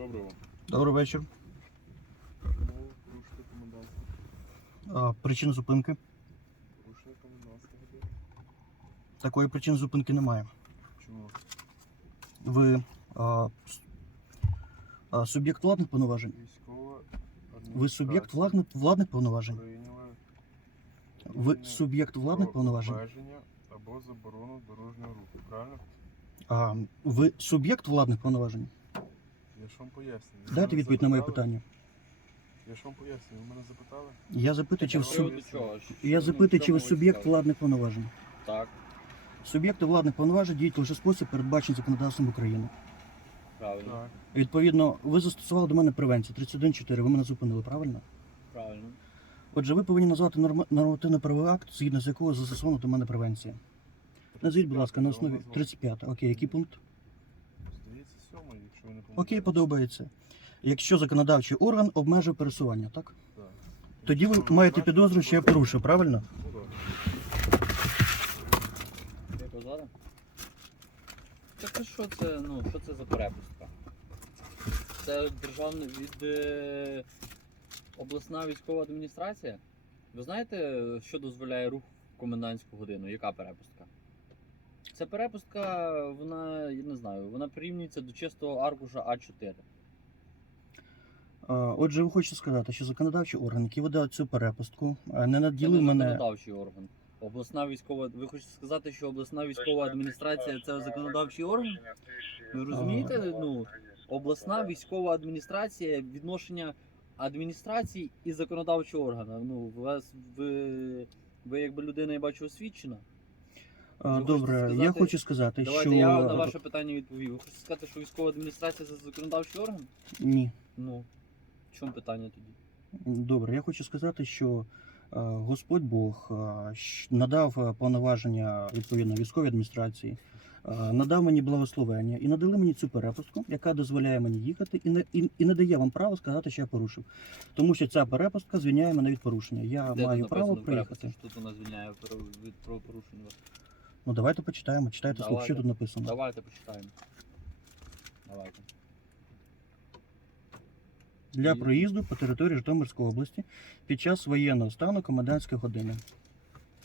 Доброго. Добрий вечір. Порушити комендантську. А, зупинки. Порушення комендантського години. Такої причини зупинки немає. Чому? Ви а, с- а, суб'єкт владних повноважень. Військова Ви суб'єкт владних, владних повноважень. прийняла Ви суб'єкт владних про повноважень. обмеження або заборону дорожнього руху, правильно? А, ви суб'єкт владних повноважень. Я ж вам пояснюю. Дайте відповідь на моє питання. Я ж вам пояснюю, ви мене запитали? Я запитую, чи ви, суб... я запитую, чи ви суб'єкт владних повноважень. Так, Суб'єкти владних повноважень діють лише спосіб, передбачений законодавством України. правильно, Так. Відповідно, ви застосували до мене превенцію 31.4, ви мене зупинили, правильно? правильно. Отже, ви повинні назвати норм... нормативно-правовий акт, згідно з якого застосована до мене превенція. Назвіть, будь ласка, на основі 35. Окей, який пункт? Здається, сьомий, якщо ви не помиляєтесь. Окей, подобається. Якщо законодавчий орган обмежив пересування, так? Так. Тоді ви Якщо маєте підозру, що я порушив, правильно? Ну, так. А що це, ну, що це за перепустка? Це державна від е, обласна військова адміністрація? Ви знаєте, що дозволяє рух в комендантську годину? Яка перепустка? Ця перепустка, вона, я не знаю, вона порівнюється до чистого аркуша А4. Отже, ви хочете сказати, що законодавчий орган, який видав цю перепустку, не Це наділив мене. законодавчий орган. Обласна військова. Ви хочете сказати, що обласна військова адміністрація це законодавчий орган? Ви розумієте? Ну, обласна військова адміністрація відношення адміністрації і законодавчого органу. Ну, у вас ви, ви якби людина, я бачу, освічена. Добре, я хочу сказати, Давайте що я на ваше питання відповів. Ви хочете сказати, що військова адміністрація це законодавчий орган? ні. Ну, в чому питання тоді? Добре, я хочу сказати, що е, Господь Бог е, щ- надав е, повноваження відповідно військовій адміністрації, е, надав мені благословення і надали мені цю перепустку, яка дозволяє мені їхати, і не і, і не дає вам права сказати, що я порушив. Тому що ця перепустка звільняє мене від порушення. Я Де маю право написано в переписі, приїхати. що тут вона звільняє про- від правопорушень вас? Ну давайте почитаємо. Читайте слух, Давайте. що тут написано. Давайте почитаємо. Давайте. Для проїзду по території Житомирської області під час воєнного стану комендантської години.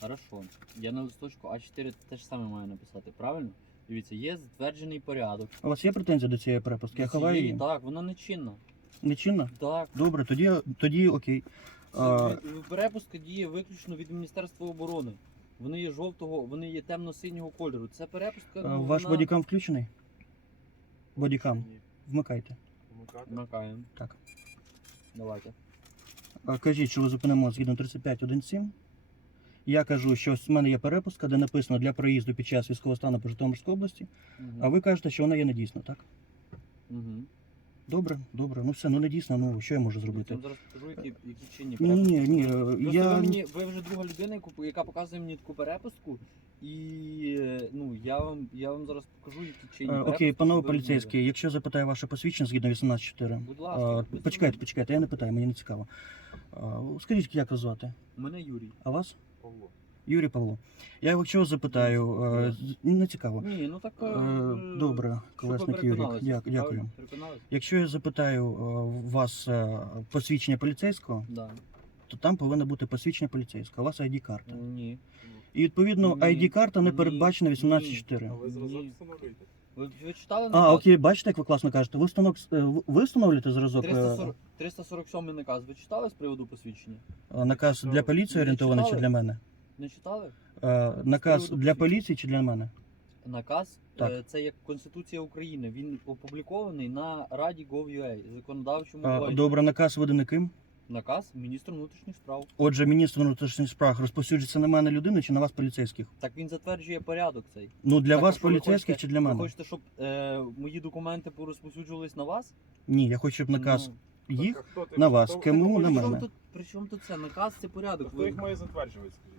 Хорошо. Я на листочку А4 те ж саме маю написати, правильно? Дивіться, є затверджений порядок. У вас є претензії до цієї перепустки? Я ховаю її. Так, вона не чинна. Нечинно? Так. Добре, тоді тоді окей. Це А, від- перепустка діє виключно від Міністерства оборони. Вони є жовтого, вони є темно-синього кольору. Це перепустка. Ну, ваш вона... бодікам включений? Бодікам. Ні. Вмикайте. Вмикати? Вмикаємо. Так. Давайте. А, Кажіть, що ви зупинимо згідно 35.1.7. Я кажу, що в мене є перепустка, де написано для проїзду під час військового стану по Житомирській області. Угу. А ви кажете, що вона є недійсна, так? Угу. Добре, добре. Ну все, ну недійсна, ну що я можу зробити? вам зараз покажу, які, які чинні Ні, перепустки. ні, ні. е, Просто Я ви мені ви вже друга людина, яку- яка показує мені таку перепустку, і е, ну я вам я вам зараз покажу, які чинні Е, перепустки, Окей, панове ви поліцейські, якщо запитаю ваше посвідчення згідно 18.4. Будь ласка, а, без Почекайте, почекайте, я не питаю, мені не цікаво. А, Скажіть, як вас звати? Мене Юрій. А вас? Павло. Юрій Павло. Я якщо вас запитаю, е, не цікаво. Ні, ну так е, Е, Добре, колесник Юрій. переконалися, Дя- Дякую. Переконалися? Якщо я запитаю е, вас е, посвідчення поліцейського, Да. то там повинно бути посвідчення поліцейського. У вас ID-карта. Ні. І відповідно Ні, ID-карта не ні, передбачена ні. 18.4. А ви зразок Ні. Ви, ви читали А, наказ? окей, бачите, як ви класно кажете. Ви встанок е, ви- ви встановлюєте зразок? е, 340, 347 наказ. Ви читали з приводу посвідчення? е, Наказ для поліції орієнтований чи для мене? Не читали? Е, Наказ для поліції чи для мене? Наказ Так. е, це як Конституція України. Він опублікований на Раді Gov.ua, законодавчому Е, органі. Добре, наказ виданий ким? Наказ міністру внутрішніх справ. Отже, міністр внутрішніх справ розповсюджується на мене людину чи на вас поліцейських? Так він затверджує порядок цей. Ну для Так, а вас що ви поліцейських хочете? чи для Ви мене? хочете, щоб е, мої документи порозповсюджувались на вас? Ні, я хочу, щоб наказ Ну, їх. На вас. Кому на чому мене? тут, при чому тут це? Наказ це порядок. Хто Ви- їх має затверджувати, скажіть?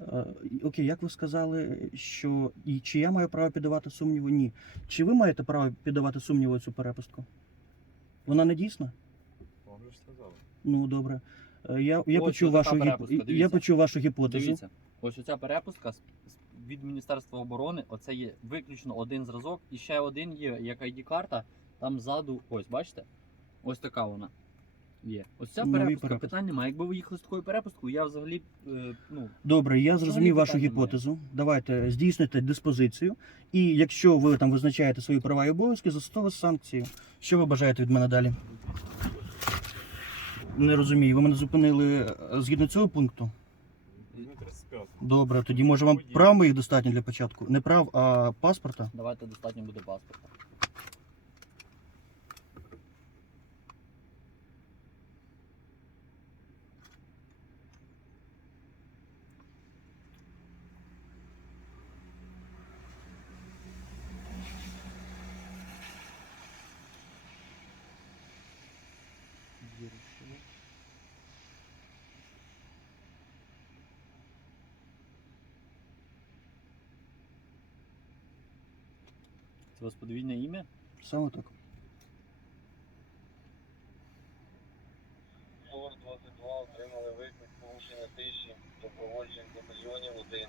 Е, Окей, як ви сказали, що і чи я маю право піддавати сумніву? Ні. Чи ви маєте право піддавати сумніву цю перепустку? Вона не дійсна? Вам же ж сказали. Ну добре. Е, Я, я, Ось почув вашу, гіп... я почув вашу гіпотезу. Дивіться, ось оця перепустка від Міністерства оборони, оце є виключно один зразок, і ще один є як ID-карта, Там ззаду, ось, бачите? Ось така вона. Є. Ось ця Новий перепустка, перепуск. питань немає. Якби ви їхали з такою перепусткою, я взагалі, е, ну, Добре, я зрозумів вашу питань немає. гіпотезу. Давайте здійснюйте диспозицію. І якщо ви там визначаєте свої права і обов'язки, застосовувати санкції. Що ви бажаєте від мене далі? Не розумію. Ви мене зупинили е, згідно цього пункту. Не 35. Добре, тоді може вам прав моїх достатньо для початку? Не прав, а паспорта. давайте достатньо буде паспорта. Це у вас подвійне ім'я? Саме так. Флор 22 отримали виклик порушення тиші добровольчих батальйонів 1.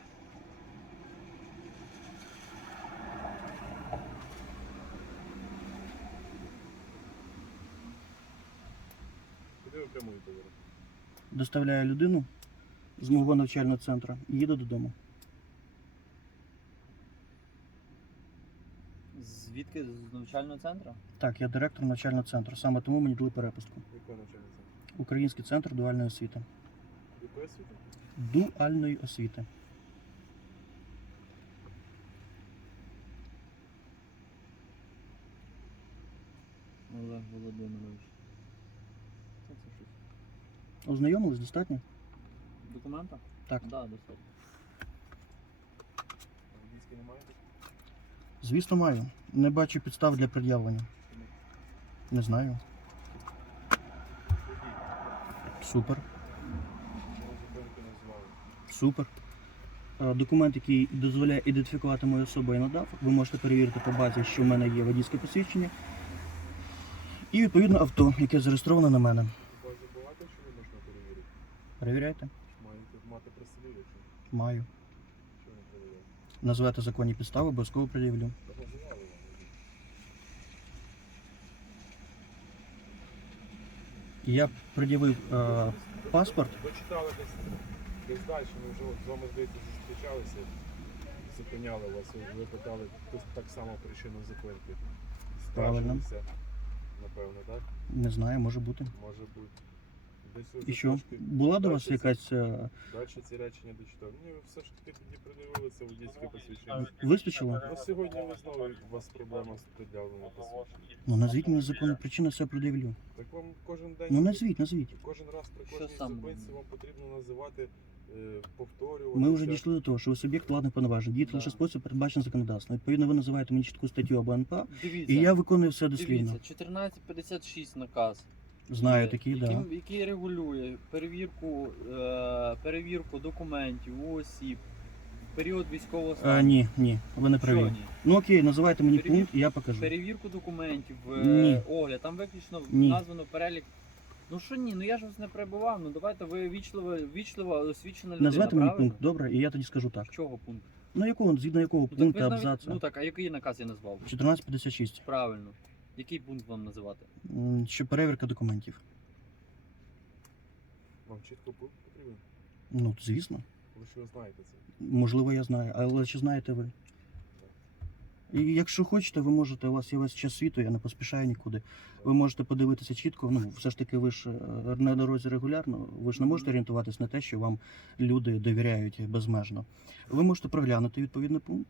Куди ви прямуєте зараз? Доставляю людину з мого навчального центру і їду додому. Звідки? З навчального центру? Так, я директор навчального центру. Саме тому мені дали перепустку. Якого навчальниця? Український центр дуальної освіти. Якої освіти? Дуальної освіти. Олег Володимирович. Це це щось. Ознайомились достатньо? Документа? Так. Да, достатньо. Англійської не маєте? Звісно, маю. Не бачу підстав для пред'явлення. Не знаю. Супер. Супер. Е, Документ, який дозволяє ідентифікувати мою особу, я надав. Ви можете перевірити по базі, що в мене є водійське посвідчення. І відповідно авто, яке зареєстроване на мене. У вас що ви можна перевірити? Перевіряйте. Маєте мати при собі, якщо Маю. Назвати законні підстави, обов'язково пред'явлю. Я пред'явив е, паспорт. Дочитали десь, десь далі, ми вже з вами здається зустрічалися, зупиняли вас, ви питали ту- так само причину зупинки. Правильно. Напевно, так? Не знаю, може бути. Може бути. Десь І що? Була до вас якась. е, Далі ці речення дочитав. Ні, ви все ж таки тоді придивилися водійське посвідчення. Вистачило? Ну, сьогодні ви знову у вас проблема з пред'явленням посвідчення. Ну назвіть мені законну причину, все пред'явлю. Так вам кожен день. Ну назвіть, назвіть. Кожен раз при Що кожній саме? зупинці вам потрібно називати, е, повторювати. Ми вже дійшли до того, що ви суб'єкт владних повноважень. Діти Да. лише спосіб передбачений законодавством. Відповідно, ви називаєте мені чітку статтю або НПА, Дивіться. і я виконую все дослівно. Дивіться, 1456 наказ. Знаю такі, да. який регулює перевірку, е, перевірку документів у осіб період військового стану. А, ні, ні, ви не Що ні? Ну окей, називайте мені Перевір- пункт, і я покажу. Перевірку документів, е, Ні. огляд, там виключно Ні. названо перелік. Ну що ні, ну я ж вас не перебував, ну давайте ви вічливо, вічливо освічена людина, Назвайте мені правильно? пункт, добре, і я тоді скажу так. Чого пункт? Ну якого, згідно якого Ну, так пункту навіть- абзацу? Ну так, а який наказ я назвав? 1456. Правильно. Який пункт вам називати? М, Що перевірка документів. Вам чітко пункт потрібен? Ну, звісно. Ви ж ви знаєте це. Можливо, я знаю, але чи знаєте ви? І якщо хочете, ви можете, у вас є весь час світу, я не поспішаю нікуди. Ви можете подивитися чітко. Ну, все ж таки, ви ж е, на дорозі регулярно, ви ж не можете орієнтуватись на те, що вам люди довіряють безмежно. Ви можете проглянути відповідний пункт.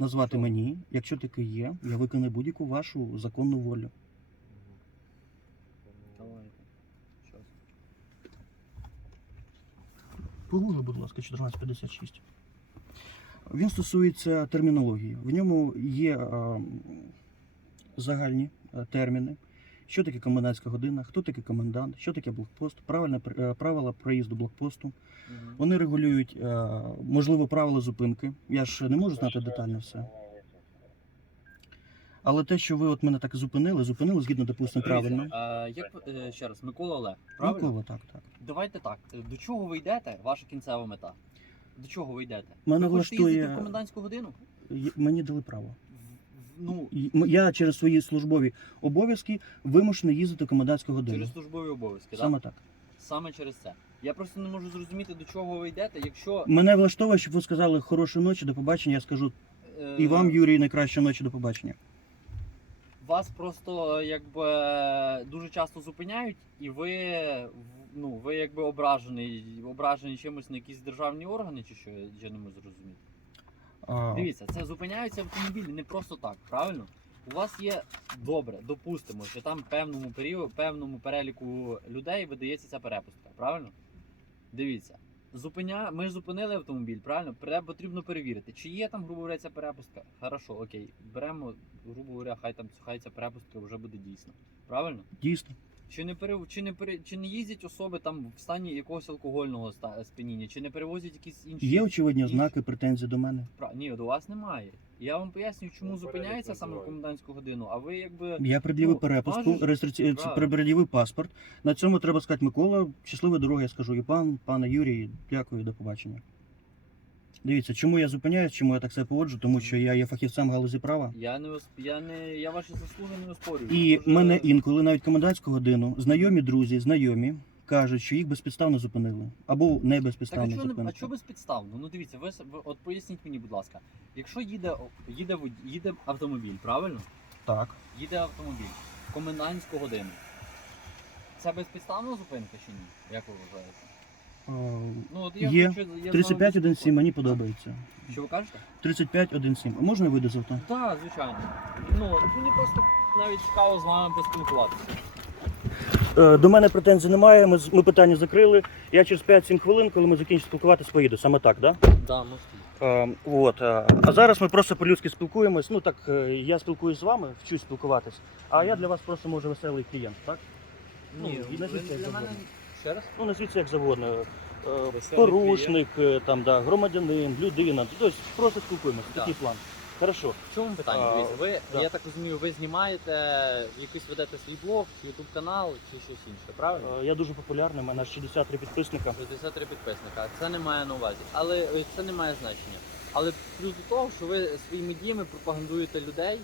Назвати мені. Якщо таке є, я виконую будь-яку вашу законну волю. Давайте. Щас. Погугли, будь ласка, 1456. Він стосується термінології. В ньому є е, загальні е, терміни. Що таке комендантська година, хто таке комендант, що таке блокпост, правильне, е, правила проїзду блокпосту. Вони регулюють, е, можливо, правила зупинки. Я ж не можу знати детально все. Але те, що ви от мене так зупинили, зупинили згідно, допустимо, правильно. А, як е, ще раз, Микола Олег, правильно? Микола, так, так. Давайте так. е, До чого ви йдете? Ваша кінцева мета. До чого ви йдете? Мене ви хочете влаштує- їздити в комендантську годину? Є- Мені дали право. В- ну, Я через свої службові обов'язки вимушений їздити комендантську годину. через службові обов'язки, Саме так? так. Саме через це. Я просто не можу зрозуміти, до чого ви йдете, якщо. Мене влаштовує, щоб ви сказали хорошої ночі, до побачення. Я скажу е, і вам, Юрій, найкращої ночі до побачення. вас просто е, якби дуже часто зупиняють, і ви ну, ви якби ображений, ображений чимось на якісь державні органи, чи що я не можу зрозуміти. А, Дивіться, це зупиняються автомобілі не просто так, правильно? У вас є добре, допустимо, що там певному періоду, певному переліку людей видається ця перепустка, правильно? Дивіться, зупиня... ми зупинили автомобіль, правильно? Потрібно перевірити, чи є там, грубо говоря, ця перепустка. Хорошо, окей, беремо, грубо говоря, хай там хай ця перепустка вже буде дійсна. Правильно? Дійсно. Чи не пере... чи не пере... чи не їздять особи там в стані якогось алкогольного ста... сп'яніння, чи не перевозять якісь інші Є очевидні інші- ознаки претензій до мене. Пра- Ні, до вас немає. Я вам пояснюю, чому Ну, зупиняється саме в комендантську годину, а ви якби. Я пред'явив Ну, перепустку, бачиш? реєстраційний Правильно. паспорт. На цьому треба сказати Микола. Щасливої дороги, я скажу. І пан, пане Юрій, дякую, до побачення. Дивіться, чому я зупиняюсь, чому я так себе поводжу, тому що я є фахівцем в галузі права. Я не ос- я не я ваші заслуги не оспорюю. І Дуже- мене інколи, навіть комендантську годину, знайомі друзі, знайомі кажуть, що їх безпідставно зупинили. Або не Так, а безпідставно чого не а зупинили. чого безпідставно? Ну дивіться, ви, с- ви от поясніть мені, будь ласка, якщо їде їде вод- їде автомобіль, правильно? Так. Їде автомобіль в комендантську годину. Це безпідставна зупинка чи ні? Як ви вважаєте? Е, Ну Є. хочу я з вами 35.1.7 мені подобається. Що ви кажете? 35.1.7. А можна я вийду з авто? Так, звичайно. Ну, мені просто навіть цікаво з вами поспілкуватися. Е, До мене претензій немає. Ми, з- ми питання закрили. Я через 5-7 хвилин, коли ми закінчимо спілкуватися, поїду. Саме так, так? Да? Да, можете. Е, от, е, а зараз ми просто по-людськи спілкуємось. Ну так, е, я спілкуюсь з вами, вчусь спілкуватись, а я для вас просто може веселий клієнт, так? Ну, Ні, ви як для мене. Ще раз. Ну, назвіться як завгодно. Е, Порушник, е, там, да, громадянин, людина. Тобто просто спілкуємось, Да. такий план. Хорошо. В чому питання? А, Дивіться, ви, да. я так розумію, ви знімаєте, якийсь ведете свій блог, чи ютуб канал, чи щось інше, правильно? Е, Я дуже популярний, у мене аж 63 підписника. 63 підписника. Це не має на увазі. Але е, це не має значення. Але плюс до того, що ви своїми діями пропагандуєте людей.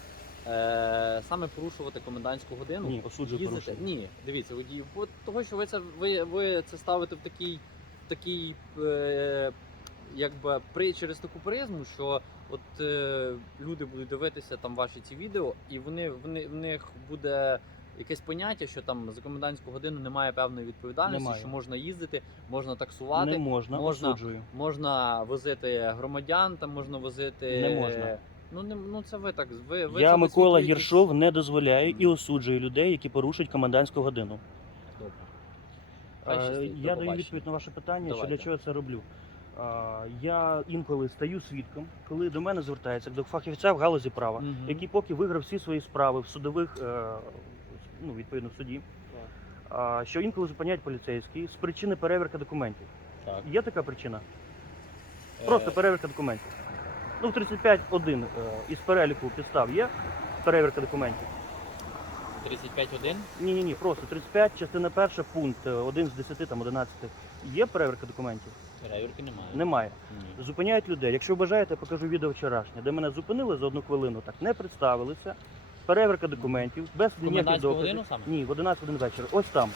Е, саме порушувати комендантську годину. Ні, осуджую їздити. порушення. Ні, дивіться, водії. От того, що ви це ви, ви це ставите в такий, такий е, якби при через таку призму, що от е, люди будуть дивитися там ваші ці відео, і вони вони в них буде. Якесь поняття, що там за комендантську годину немає певної відповідальності, Немає. що можна їздити, можна таксувати, Не можна, можна. осуджую. можна возити громадян, там можна возити. Не можна. Ну не ну це ви так. Ви, ви Я, це Микола висвітлюєте- Єршов, не дозволяю і осуджую людей, які порушують комендантську годину. Добре. Хай Е, щастить, до Я даю побачення. відповідь на ваше питання, що Давайте. для чого я це роблю. Е, Я інколи стаю свідком, коли до мене звертається до фахівця в галузі права, Мгм. який поки виграв всі свої справи в судових, е, ну відповідно в суді, а, що інколи зупиняють поліцейські з причини перевірки документів. Так. Є така причина? Просто Е, перевірка документів. Ну, в 35.1 е, із переліку підстав є перевірка документів. 35.1. Ні, ні, ні, просто 35, частина перша, пункт е, 1 з 10, там 11. Є перевірка документів? Перевірки немає. Немає. Ні. Зупиняють людей. Якщо бажаєте, я покажу відео вчорашнє, де мене зупинили за одну хвилину, так не представилися. Перевірка документів, без ніяких доказів. годину саме? Ні, в 11 годин вечора. Ось там.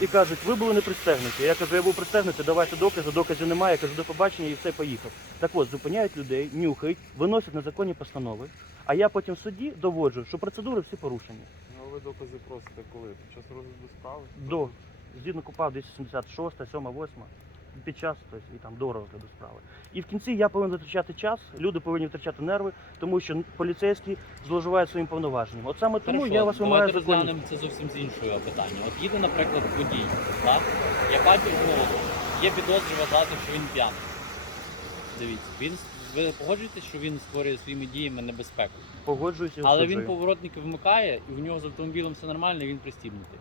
І кажуть, ви були не пристегнуті. Я кажу, я був пристегнутий, давайте докази, доказів немає. Я кажу, до побачення і все поїхав. Так от, зупиняють людей, нюхають, виносять незаконні постанови. А я потім в суді доводжу, що процедури всі порушені. Ну, а ви докази просите коли? Під час розгляду справи? До згідно купав 276, 7, 8, під час, тобто і там до розгляду справи. І в кінці я повинен витрачати час, люди повинні витрачати нерви, тому що поліцейські зловживають своїм повноваженням. От саме тому Хорошо, я вас вимагаю давайте законність. розглянемо це зовсім з іншого питання. От їде, наприклад, водій, так? Я бачу, ну, є підозри вважати, що він п'яний. Дивіться, він ви погоджуєтесь, що він створює своїми діями небезпеку. Погоджуюся, Але він поворотники вмикає, і в нього з автомобілем все нормально, і він пристібнутий.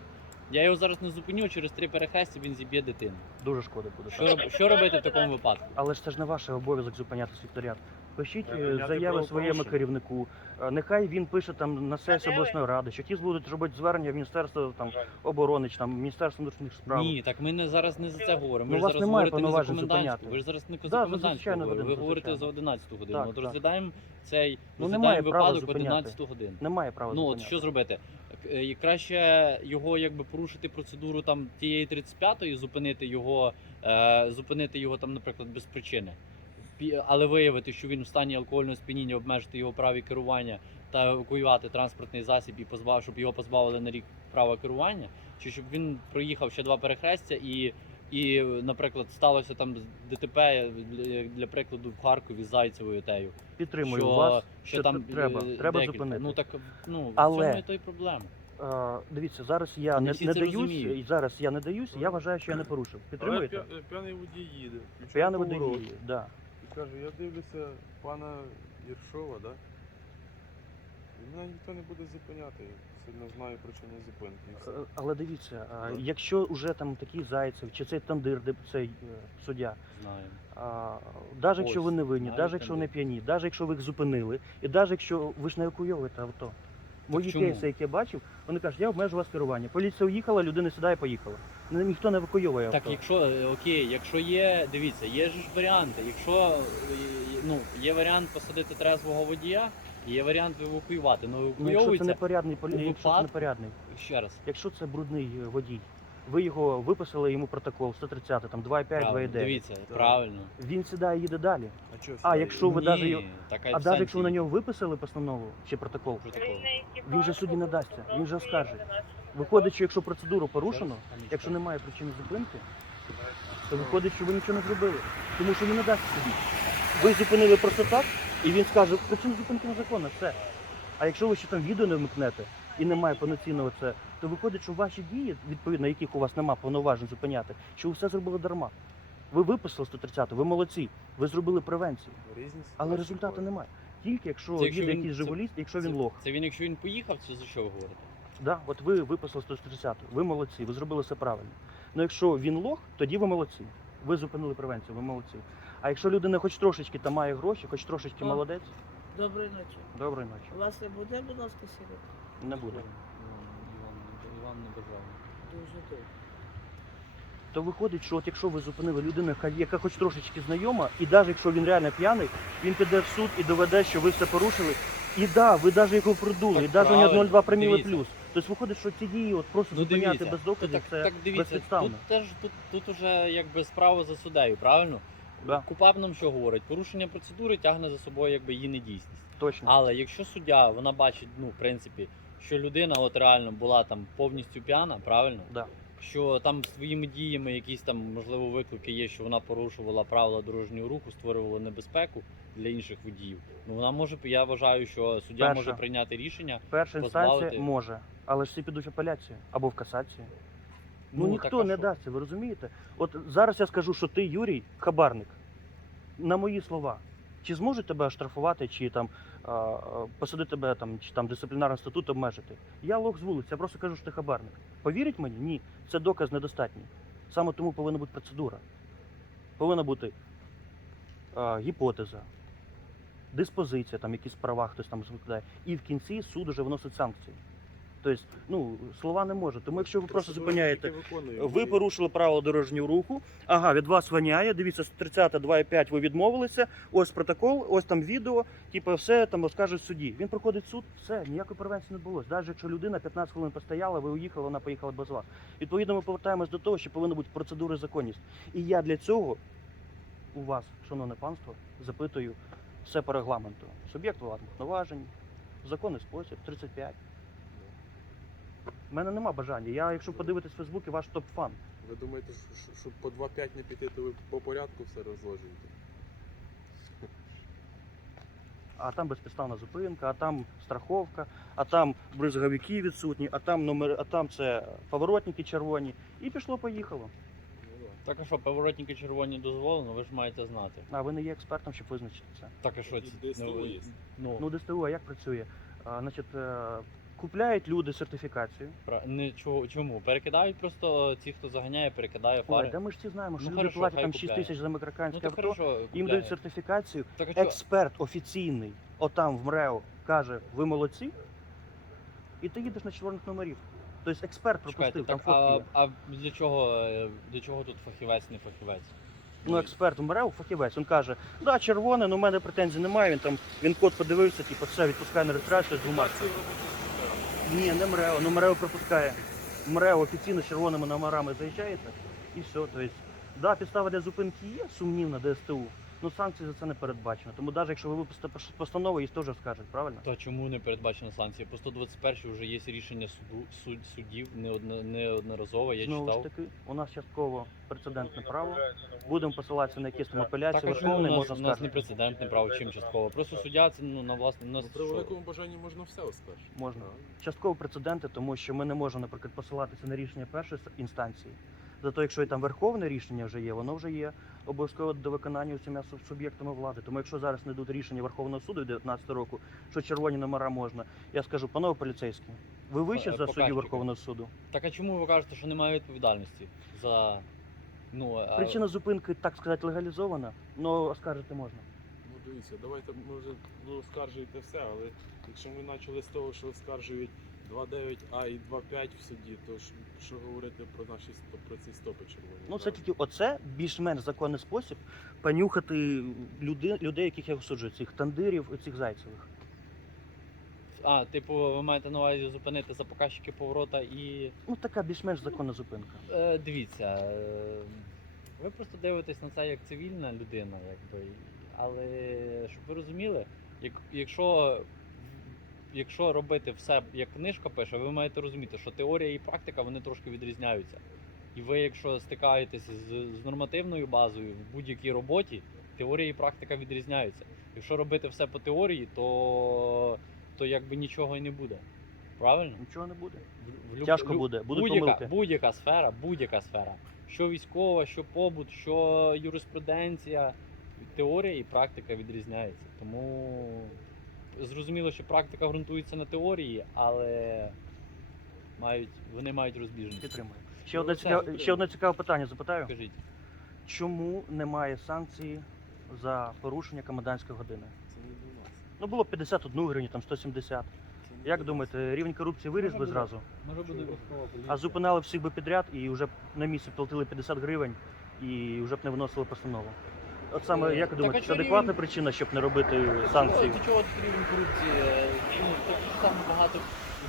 Я його зараз не зупиню, через три перехрестя він зіб'є дитину. Дуже шкода буде. Що, роб- що робити в такому випадку? Але ж це ж не ваш обов'язок зупиняти світоряд. Пишіть Е, е, заяви своєму керівнику. Е, Нехай він пише там на сесії обласної ради, що ті будуть робити звернення в міністерство там оборони чи там міністерство внутрішніх справ. Ні, так ми не зараз не за це говоримо. Ну, Ви у ж вас зараз немає говорите не за повноважень комендантську. зупиняти. Ви ж зараз не за Да, за комендантську звичайну говорите. Ви говорите за звичайну. 11 годину. Так, От так. розглядаємо цей Ну, розглядаємо права випадок зупиняти. 11 годину. Немає права Ну от зупиняти. що зробити? Е, і Краще його якби порушити процедуру там тієї 35-ї, зупинити його, е, зупинити його там, наприклад, без причини. Але виявити, що він в стані алкогольного сп'яніння, обмежити його праві керування та евакуювати транспортний засіб і позбав, щоб його позбавили на рік права керування, чи щоб він проїхав ще два перехрестя і. І, наприклад, сталося там ДТП для, для прикладу в Харкові з Зайцевою тею. Підтримую що, вас. що що там треба, е, треба декілька. зупинити. Ну так ну Але- в цьому і то й проблема. Е, дивіться, зараз я Не не, даюсь, розуміють. і зараз я не даюсь, я вважаю, що я не порушив. Підтримуєте? п'я- п'яний водій їде. П'яний водій, да. І каже, я дивлюся пана Єршова, да? І мене ніхто не буде зупиняти. Сильно знаю причину зупинки. Е, Але дивіться, а, Так. якщо вже там такий зайцев чи цей тандир, де цей е, суддя, Знаємо. навіть якщо Ось, ви не винні, навіть навіть якщо тандир. не п'яні, навіть якщо ви їх зупинили, і навіть якщо ви ж не евакуйовуєте авто. Мої чому? кейси, які я бачив, вони кажуть, я обмежу вас керування. Поліція уїхала, людина сідає, поїхала. Ні- Ніхто не евакуйовує авто. Так, якщо е, окей, якщо є, дивіться, є ж варіанти. Якщо е, ну є варіант посадити трезвого водія, і є варіант евакуювати. Ну Ну, якщо це евакуйовується непорядний полі... якщо це непорядний. ще раз. Якщо це брудний е, водій, ви його виписали йому протокол 130, там 2,5, Правильно, 2,9. дивіться, правильно. Він сідає і їде далі. А, чого А якщо ви даже його- така А навіть якщо ви на нього виписали постанову чи протокол, протокол. він вже суді не дасться, він вже оскаржить. Виходить, що якщо процедуру порушено, якщо немає причини зупинки, то виходить, що ви нічого не зробили. Тому що він не дасть собі. Ви зупинили просто так, і він скаже, причина зупинки незаконна, все. А якщо ви ще там відео не вмикнете і немає повноцінного це, то виходить, що ваші дії, відповідно, яких у вас немає повноважень зупиняти, що ви все зробили дарма. Ви виписали 130, ви молодці, ви зробили превенцію, Різні але результату немає. Тільки якщо, Це якщо їде він- якийсь це- жигуліст, якщо Це- він лох. Це він, якщо він поїхав, це за що ви говорите? Да, от ви виписали 160, ви молодці, ви зробили все правильно. Ну якщо він лох, тоді ви молодці. Ви зупинили превенцію, ви молодці. А якщо людина хоч трошечки там має гроші, хоч трошечки Так. молодець, Доброї ночі. доброї ночі. У вас не буде, будь ласка, сірок? Не буде. Іван, Іван не бажав. Дуже добре. То виходить, що от якщо ви зупинили людину, яка, яка хоч трошечки знайома, і навіть якщо він реально п'яний, він піде в суд і доведе, що ви все порушили. І да, ви навіть його продули, Так і навіть у нього 0,2 проміли дивіться. плюс. Тобто виходить, що ці дії от просто Ну зупиняти дивіться, без доказів, так, це так дивіться, безпідставно. тут теж тут, тут уже якби справа за суддею, правильно? Да. Купап нам що говорить? Порушення процедури тягне за собою якби її недійсність. Точно. Але якщо суддя вона бачить, ну в принципі, що людина от реально була там повністю п'яна, правильно? Да. Що там своїми діями якісь там можливо виклики є, що вона порушувала правила дорожнього руху, створювала небезпеку для інших водіїв. Ну вона може, я вважаю, що суддя Перша. може прийняти рішення. Перша позбавити- інстанція може, але ж всі підуть в апеляцію або в касацію. Ну, так, ніхто а не що? дасть, ви розумієте? От зараз я скажу, що ти, Юрій, хабарник. На мої слова. Чи зможуть тебе оштрафувати, чи там посадити тебе там, чи там дисциплінарний статут обмежити? Я лох з вулиці, я просто кажу, що ти хабарник. Повірить мені? Ні. Це доказ недостатній. Саме тому повинна бути процедура. Повинна бути а, гіпотеза, диспозиція, там якісь права хтось там викладає. І в кінці суд уже виносить санкції. Тобто, ну, слова не може. Тому якщо ви просто зупиняєте, ви порушили правила дорожнього руху. Ага, від вас воняє. Дивіться, 30 2,5 ви відмовилися. Ось протокол, ось там відео. Типу, все там розкажуть суді. Він проходить суд, все, ніякої превенції не було. Навіть якщо людина 15 хвилин постояла, ви уїхали, вона поїхала без вас. Відповідно, ми повертаємось до того, що повинна бути процедура законність. І я для цього у вас, шановне панство, запитую все по регламенту. Суб'єкт владних повноважень, законний спосіб, 35. У мене нема бажання. Я, якщо подивитись в Фейсбуці, ваш топ-фан. Ви думаєте, що- що- щоб по 2-5 не піти, то ви по порядку все розложуєте? а там безпідставна зупинка, а там страховка, а там бризговики відсутні, а там номер, а там це поворотники червоні. І пішло, поїхало. Так а що, поворотники червоні дозволено, ви ж маєте знати. А ви не є експертом, щоб визначити це. Так а що Тоді ці- ДСТУ ну, є. ну, Ну, ДСТУ, а як працює? А, значить, е, купляють люди сертифікацію. Пра- Не чого чому? Перекидають просто ті, хто заганяє, перекидає Ой, фари. да ми ж всі знаємо, що Ну, люди хорошо, платять хай там 6 купляє. тисяч за Ну американське так авто, хорошо, їм купляє. дають сертифікацію. Так а? Експерт офіційний, отам в МРЕО, каже, ви молодці, і ти їдеш на червоних номерів. Тобто експерт Чекайте, пропустив, там так, фотки а, є. а для чого е, для чого тут фахівець, не фахівець? Ну, експерт в МРЕО, фахівець, він каже, да, червоне, ну в мене претензій немає, він там, він код подивився, типу, все, відпускає на реєстрацію з двома. Ні, не МРЕО, ну МРЕО пропускає. МРЕО офіційно червоними номерами заїжджається і все. Тобто, да, підстава для зупинки є, сумнівна ДСТУ, ну санкції за це не передбачено. Тому навіть якщо ви випустите постанову, їх теж скажуть, правильно? Та чому не передбачена санкція? По 121 вже є рішення суду суд, судів неодно- неодноразово. Я Знову ж таки, у нас частково прецедентне право. Будемо посилатися на якісь там Так апеляції, а чому у Верховний нас, можна у нас не скаржити. прецедентне право, чим частково? Просто суддя це ну на власне у нас При що? великому бажанні можна все оскаржити. Можна. Частково прецеденти, тому що ми не можемо, наприклад, посилатися на рішення першої с- інстанції. Зато якщо і там верховне рішення вже є, воно вже є обов'язково до виконання усіма суб- суб'єктами влади. Тому якщо зараз не йдуть рішення Верховного суду 19 року, що червоні номера можна, я скажу, панове поліцейські, ви вище Е, за суддю. Верховного суду. Так а чому ви кажете, що немає відповідальності за ну а- Причина зупинки, так сказати, легалізована, але оскаржити можна. Ну дивіться, давайте може ви оскаржуєте все, але якщо ми почали з того, що оскаржують 2.9А і 2.5 в суді, то що, що говорити про наші стоп, про ці стопи червоні? Ну це правда? тільки оце більш-менш законний спосіб понюхати люди, людей, яких я осуджую, цих тандирів і цих зайцевих. А, типу, ви маєте на увазі зупинити за показчики поворота і Ну така більш-менш законна зупинка. Е, дивіться, е, ви просто дивитесь на це як цивільна людина, якби. Але щоб ви розуміли, як, якщо, якщо робити все, як книжка пише, ви маєте розуміти, що теорія і практика вони трошки відрізняються. І ви, якщо стикаєтесь з, з нормативною базою в будь-якій роботі, теорія і практика відрізняються. Якщо робити все по теорії, то, то якби нічого і не буде. Правильно? Нічого не буде. В- в Тяжко лю- буде, будуть будь-яка, будь-яка сфера, будь-яка сфера. Що військова, що побут, що юриспруденція, теорія і практика відрізняється. Тому зрозуміло, що практика ґрунтується на теорії, але мають, вони мають розбіжність. Підтримую. Ще Ну, одне це цікаве, підтримую. ще одне цікаве питання запитаю. Скажіть, Чому немає санкції за порушення комендантської години? Це не до нас. Ну було 51 гривню, там 170. Це не Як до думаєте, рівень корупції виріс би Може, зразу? може буде військова поліція? А зупинали всіх би підряд і вже б на місці платили 50 гривень і вже б не виносили постанову. От саме, Е, як думаєте, а це чого адекватна рівень- причина, щоб не робити санкції? До чого тут рівень корупції? Е, Ну, так само багато,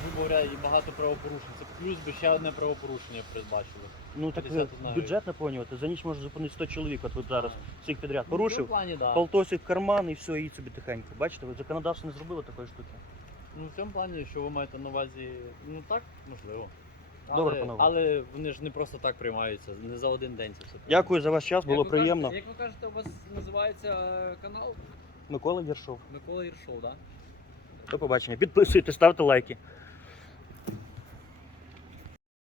грубо говоря, і багато правопорушень. Це плюс би ще одне правопорушення передбачили. Ну так 50 знаю. бюджет наповнювати. За ніч може зупинити 100 чоловік. От ви зараз всіх підряд Ну, в порушив, плані, да. полтосик в карман і все, і собі тихенько. Бачите, ви законодавство не зробили такої штуки. Ну, в цьому плані, що ви маєте на увазі, ну так, можливо. Добре, але, панове. але вони ж не просто так приймаються, не за один день це все. Дякую за ваш час, було Як приємно. Кажете, як ви кажете, у вас називається е, канал Микола Єршов. Микола Іршов, так? Да? До побачення. Підписуйтесь, ставте лайки.